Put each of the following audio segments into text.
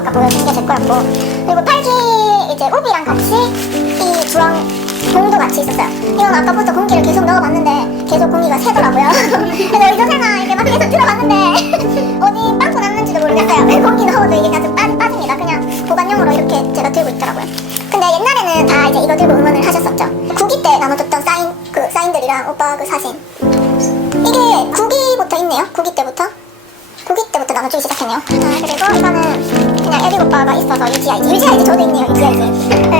아까 보여준 게 제 거였고 그리고 팔기 이제 우비랑 같이 이 주황 봉도 같이 있었어요. 이건 아까부터 공기를 계속 넣어봤는데 계속 공기가 새더라고요. 그래서 새나 이렇게 막 계속 들어봤는데 어디 빵꾸 났는지도 모르겠어요. 왜 공기 넣어도 이게 계속 빠, 빠집니다. 그냥 보관용으로 이렇게 제가 들고 있더라고요. 근데 옛날에는 다 이제 이거 들고 응원을 하셨었죠. 구기 때 나눠줬던 사인 그 사인들이랑 오빠 그 사진 이게 구기부터 있네요. 구기 때부터. 나눠주기 시작했네요. 아, 그리고 이거는 그냥 에릭 오빠가 있어서 유지아이지. 유지아이지 저도 있네요. 유지아이지. 네,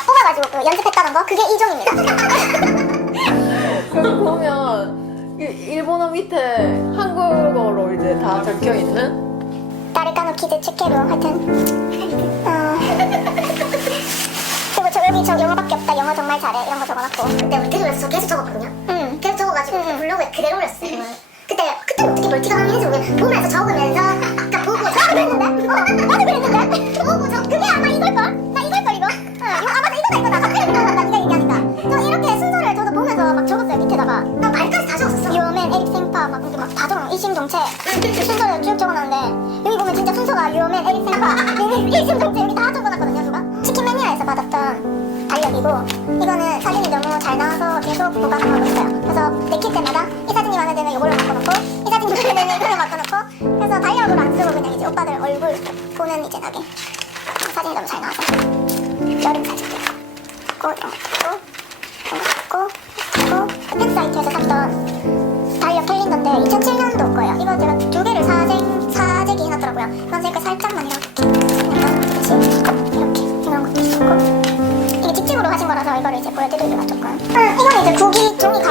제가 뽑아가지고 그 연습했다는 거 그게 이종입니다. 그거 보면 이- 일본어 밑에 한국어로 이제 다 적혀 있는 다르카노 키즈 체케루 하여튼 어... 그리고 저 여기 저 영어밖에 없다 영어 정말 잘해 이런 거 적어놨고 근데 우리 저 계속 적었거든요. 응 계속 적어가지고 응, 응. 블로그에 그대로 올렸어요. 그때 그때 어떻게 멀티가 하는지 모르겠 보면서 적으면서 아까 보고 나도 그랬는데? 어, 나도 그랬는데? 그래서 달력으로 안 쓰고 그냥 이제 오빠들 얼굴 보는 이제 나게. 사진이 너무 잘 나와서. 여름 사진도 있고 이런 것도 있고 이런 것도 있고. 있고 팬사이트에서 샀던 달력 캘린더인데 2007년도 거예요. 이거 제가 두 개를 사재, 사재기 해놨더라고요. 이건 색깔 살짝만 이렇게 이렇게 이렇게 이런 것도 있었고. 이게 직집으로 하신 거라서 이거를 이제 보여드리기가 조금. 음, 이건 이제 구기 종이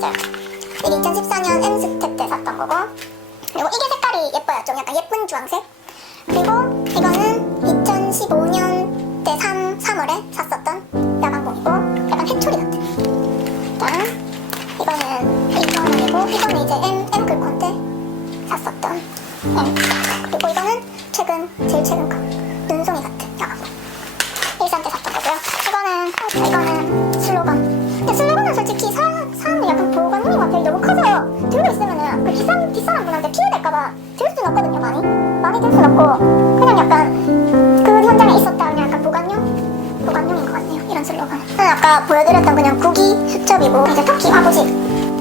있어요 이게 2014년 M스텝 때 샀던 거고 그리고 이게 색깔이 예뻐요. 좀 약간 예쁜 주황색. 그리고 이거는 2015년 때 3, 3월에 샀었던 야광봉이고 약간 해초리 같은. 일단 이거는 이거는 아니고 이거는 이제 M, M 글콘 때 샀었던 M. 그리고 이거는 최근, 제일 최근 거. 아까 보여드렸던 그냥 구기 수첩이고, 이제 터키 화보집.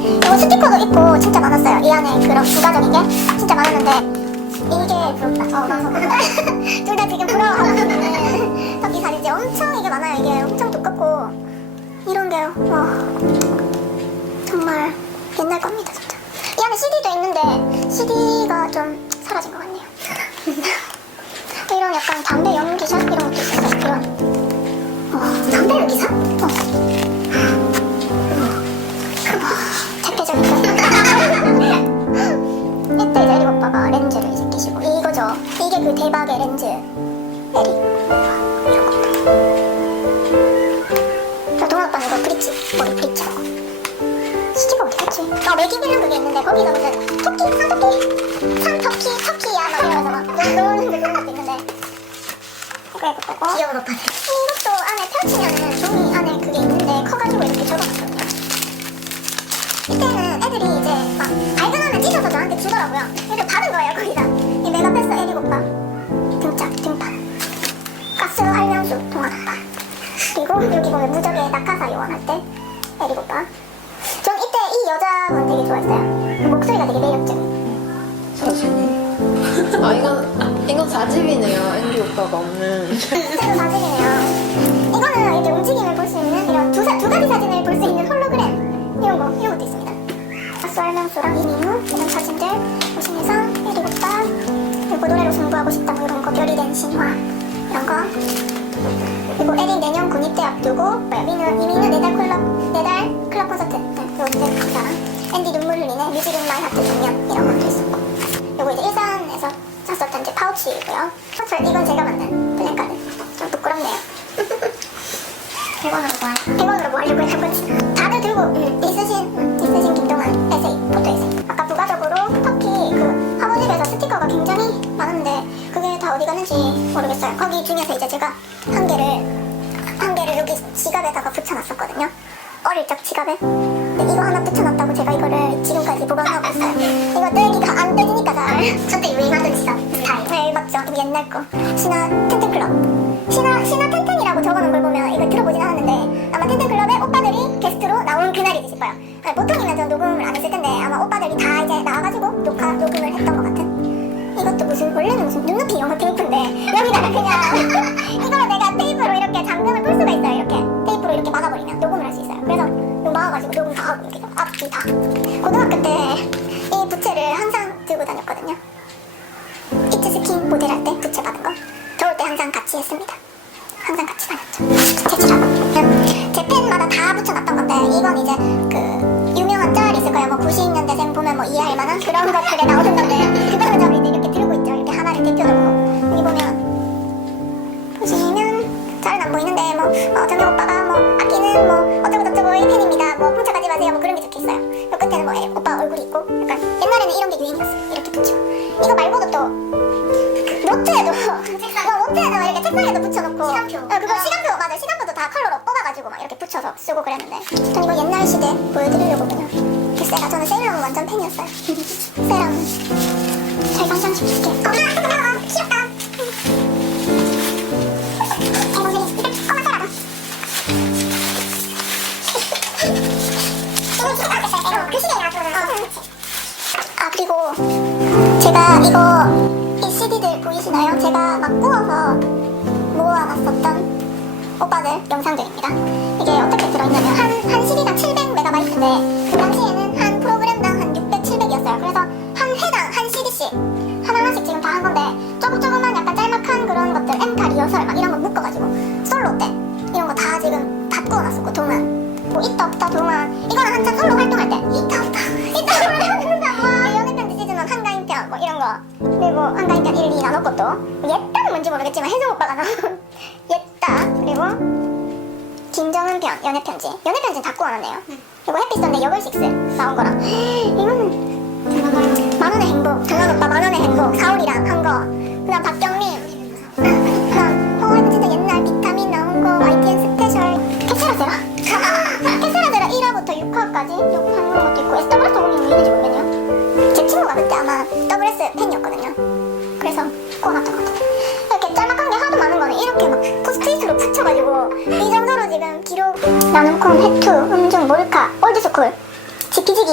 이거 스티커도 있고 진짜 많았어요. 이 안에 그런 부가적인 게 진짜 많았는데 이게 부럽다. 어, 맞아. 둘다 지금 부러워하고 있는 터키 사진이 엄청 이게 많아요. 이게 엄청 두껍고 이런 게요. 와 정말 옛날 겁니다, 진짜. 이 안에 CD도 있는데 CD가 좀 사라진 것 같네요. 이런 약간 담배 연기 대박의 렌즈. 에릭. 동아 오빠는 이거 브릿지. 머리 브릿지라고. 시티가 어디 갔지? 어, 매기비는 그게 있는데 거기서 무슨 토끼? 산토끼? 산토끼? 터키야? 막 이러면서 막 노- 노는데 그런 것도 있는데 이거 이거 빼고 귀여운 오빠들. 이것도 안에 펼치면은 종이 안에 그게 있는데 커가지고 이렇게 적어놨거든요. 이때는 애들이 이제 막 발견하면 찢어서 저한테 주더라고요. 이렇게 받은 거예요 거기다. 수 동안 오빠 그리고 여기 보면 무적의 낙하사 요원할 때 에릭 오빠. 전 이때 이 여자분 되게 좋아했어요. 목소리가 되게 매력적이에요. 사진이. 아 이건 이건 사집이네요. 앤디 오빠가 없는. 새로 사진이네요. 이거는 이렇게 움직임을 볼 수 있는 이런 두, 사, 두 가지 사진을 볼 수 있는 홀로그램 이런 거 이런 것도 있습니다. 가수 설명수랑 이민우 이런 사진들 오신혜성 에릭 오빠 그리고 노래로 승부하고 싶다 뭐 이런 거 별이 된 신화 이런 거 그리고 에릭 내년 군입대 앞두고 민우 이민우 네달 클럽 네달 클럽 콘서트 네, 요때 그 사람 앤디 눈물 흘리네 마이 하트 정년 이런 것도 있었고. 요거 이제 일산에서 샀었던 이제 파우치이고요. 저 이건 제가 만든 플랜카드. 좀 부끄럽네요. 100원으로 뭐 하려 100원으로 뭐 하려고 한 건지 다들 들고 음, 있으신 음, 있으신 김동완 에세이 포토 에세이. 아까 부가적으로 터키 그 화보집에서 스티커가 굉장히 많은데 그게 다 어디 갔는지 모르겠어요. 거기 중에서 이제 제가 지갑에 이거 하나 붙여놨다고 제가 이거를 지금까지 보관하고 있어요. 이거 떼기가 안 떼지니까 잘 저때 유행하던 지갑 스타일. 네 맞죠? 이거 옛날 거. 신화 텐텐클럽. 신화 신화 텐텐이라고 적어놓은 걸 보면 이거 들어보진 않았는데 아마 텐텐클럽에 오빠들이 게스트로 나온 그날이지 싶어요. 네, 보통이면 저 녹음을 안 했을 텐데 아마 오빠들이 다 이제 나와가지고 녹화 녹음을 했던 것 같은. 이것도 무슨 원래는 무슨 눈높이 영어 테이프인데 여기다가 그냥 막아가지고 녹음 다 하고 이렇게 앞뒤 다 고등학교 때 이 부채를 항상 들고 다녔거든요. 이츠 스킨 모델 할 때 부채 받은 거. 더울 때 항상 같이 했습니다. 항상 같이 다녔죠. 부채질하고 제 펜마다 다 붙여놨던 건데 이건 이제 그 유명한 짤 있을 거예요. 뭐 90년대생 보면 뭐 이해할 만한 그런 것들에 나오는 건데 옛날에는 이런 게 유행이었어요 이렇게 붙이고 이거 말고도 또 노트에도 어, 노트에도 이렇게 책상에도 붙여놓고. 시간표. 어, 그거 시간표 맞아. 시간표도 다 컬러로 뽑아가지고 막 이렇게 붙여서 쓰고 그랬는데. 전 이거 옛날 시대 보여드리려고요 글쎄가 저는 세일러문 완전 팬이었어요. 세일러문 한장 줄게. 엄마! 잠깐만 귀엽다 제가 이거 이 CD들 보이시나요? 제가 막 구워서 모아놨었던 오빠들 영상들입니다. 이게 어떻게 들어있냐면 한, 한 CD당 700MB인데 그 당시에는 한 프로그램당 한 600, 700이었어요. 그래서 한 회당 한 CD씩 하나하나씩 지금 다 한 건데 조금 조금만 약간 짤막한 그런 것들 엠카 리허설 막 이런 거 묶어가지고 솔로 때 이런 거 다 지금 다 구워놨었고 동안 뭐 있다 없다 동안 이거는 한참 솔로 활동할 한가인편 1, 2 나눴고 또 옛다는 뭔지 모르겠지만 혜정 오빠가 나온 옛다. 그리고 김정은 편 연애 편지. 연애 편지 다 구워놨네요. 그리고 해피 선데 여걸 식스 나온 거랑. 이거는 만 원의 행복. 장난 오빠 만 원의 행복. 사울이랑 한거. 그다음 박경림. 그다음 어 진짜 옛날 비타민 나온 거. YTN 스페셜. 캐세라세라? 캐세라세라 1화부터 6화까지? 요 하는 것도 있고. SWS 나눔콘 해투 음중 몰카 올드스쿨 지피지기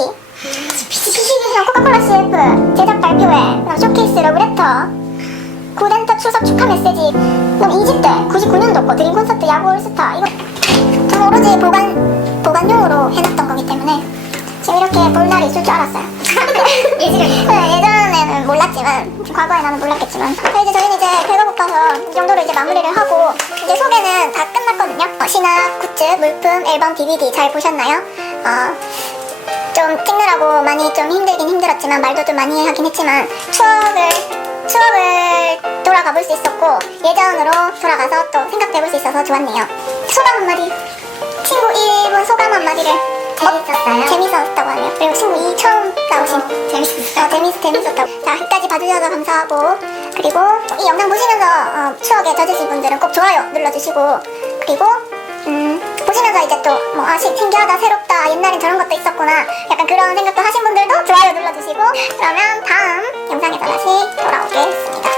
지피지기 코카콜라 CF 제작 발표회. 그다음 쇼케이스 러브레터. 고덴터 추석 축하 메시지. 그럼 2집 때 99년도 거 드림 콘서트 야구 올스타. 이거 저는 오로지 보관 보관용으로 해놨던 거기 때문에 지금 이렇게 볼 날이 있을 줄 알았어요. 네, 예전에는 몰랐지만 과거에 나는 몰랐겠지만. 자, 이제 저희는 이제 배가 고파서 이 정도로 이제 마무리를 하고 이제 소개는 다 끝났 거든요 어, 신화 굿즈 물품 앨범 DVD 잘 보셨나요? 어, 좀 찍느라고 많이 좀 힘들긴 힘들었지만 말도 좀 많이 하긴 했지만 추억을 추억을 돌아가 볼 수 있었고 예전으로 돌아가서 또 생각해 볼 수 있어서 좋았네요. 소감 한마디. 친구 1분 소감 한마디를. 재밌었어요? 재밌었다고 하네요. 그리고 친구 2 처음 나오신. 재밌었어요. 어, 재밌, 재밌었다고. 자, 끝까지 봐주셔서 감사하고. 그리고 이 영상 보시면서 어, 추억에 젖으신 분들은 꼭 좋아요 눌러주시고. 그리고, 음, 보시 보시면서 이제 또 뭐 아 신기하다 새롭다 옛날엔 저런 것도 있었구나. 약간 그런 생각도 하신 분들도 좋아요 눌러주시고 그러면 다음 영상에서 다시 돌아오겠습니다.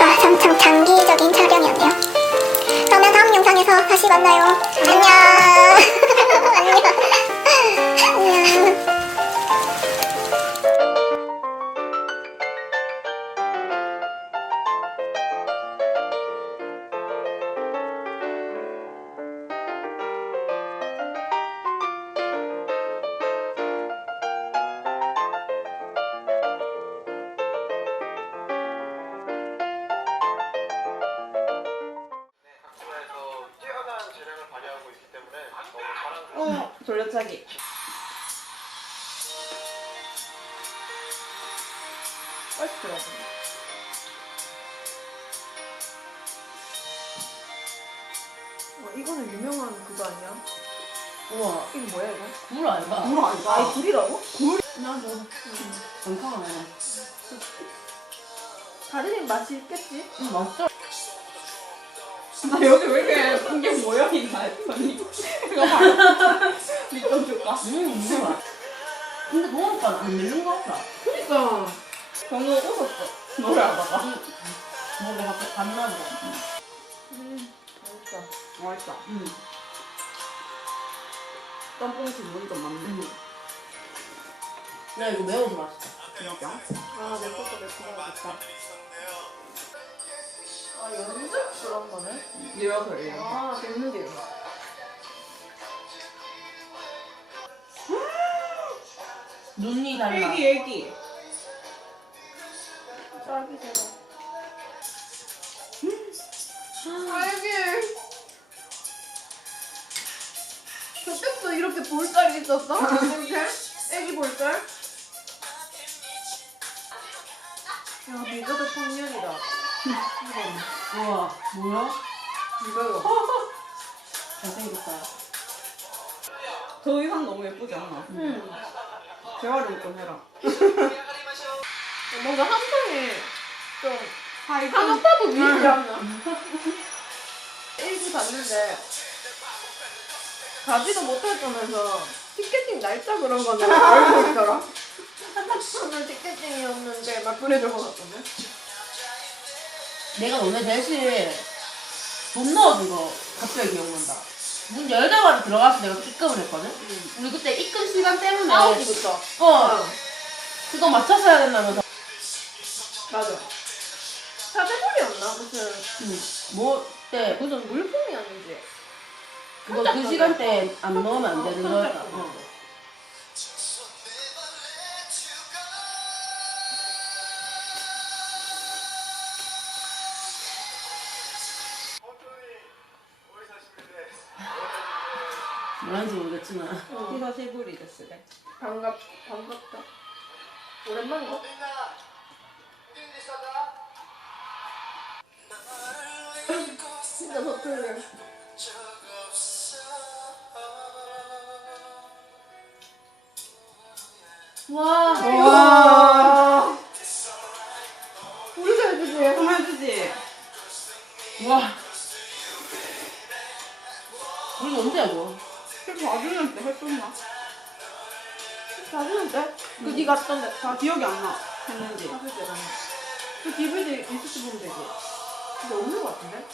아 참 참 장기적인 촬영이었네요. 그러면 다음 영상에서 다시 만나요 돌려차기. 맛있더라고. 와, 이거는 유명한 그거 아니야? 우와, 이거 뭐야 이거? 물 알바. 물 아니야? 아, 굴이라고? 굴? 나도. 건강하네. 다리는 맛이 있겠지? 응, 맛있어. 나 여기 왜 이렇게 풍경 모양이 나 했더니 이거 봐 밑좀 줄까? 음, 좋아. 근데 그거니까 안 밀린 거 같다. 그니까 정우 웃었어 노래하다가 뭐 내가 그 반나는 거. 맛있다. 맛있다 응. 짬뽕치 물이 좀 많네 응. 야, 이거 매워서 맛있다. 진짜? 아, 내 것도 매콤하겠다. 아, 연습 그런 거네? 리허설이에요 아, 됐는데요. 눈이 달라. 애기 애기 딸기 제가. 딸기. 저때부터 이렇게 볼살이 있었어? 이렇게? 애기 볼살? 야, 미드도 청년이다. 우와, 뭐야? 이거요. 잘생겼다. 저 의상 너무 예쁘지 않아? 응. 재활용 좀 해라 뭔가 함성이 좀 하이 한 옥타브 위지 않나? 일부 봤는데 가지도 못할 거면서 티켓팅 날짜 그런 거는 알고 있더라. 오늘 티켓팅이었는데 막 그래 적어놨던데. 내가 너네 대신 돈 넣어준 거 갑자기 기억난다. 문 열자마자 들어가서 내가 입금을 했거든? 우리 그때 입금 시간 때문에 9시부터. 어, 그거 맞춰서 해야 된다면서 맞아. 사대물이었나? 무슨 응. 뭐 때, 무슨 물품이었는지. 그거 그 시간대 안 넣으면 안 되는 어, 거였다. 어. 뭐라는지 모르겠지만. 히사시부리 됐으래 반갑 반갑다. 오랜만이다. 진짜 서툴려. 와, 와 우리가 해주지. 한번 해주지 와. 우리 언제 하고? 그 봐주는 때 했었나? 사주는데? 그 니가 갔던데 다 기억이 안 나 했는지 사줄 때잖아. 그 DVD 리스트 보면 되지 근데 없는 거 같은데?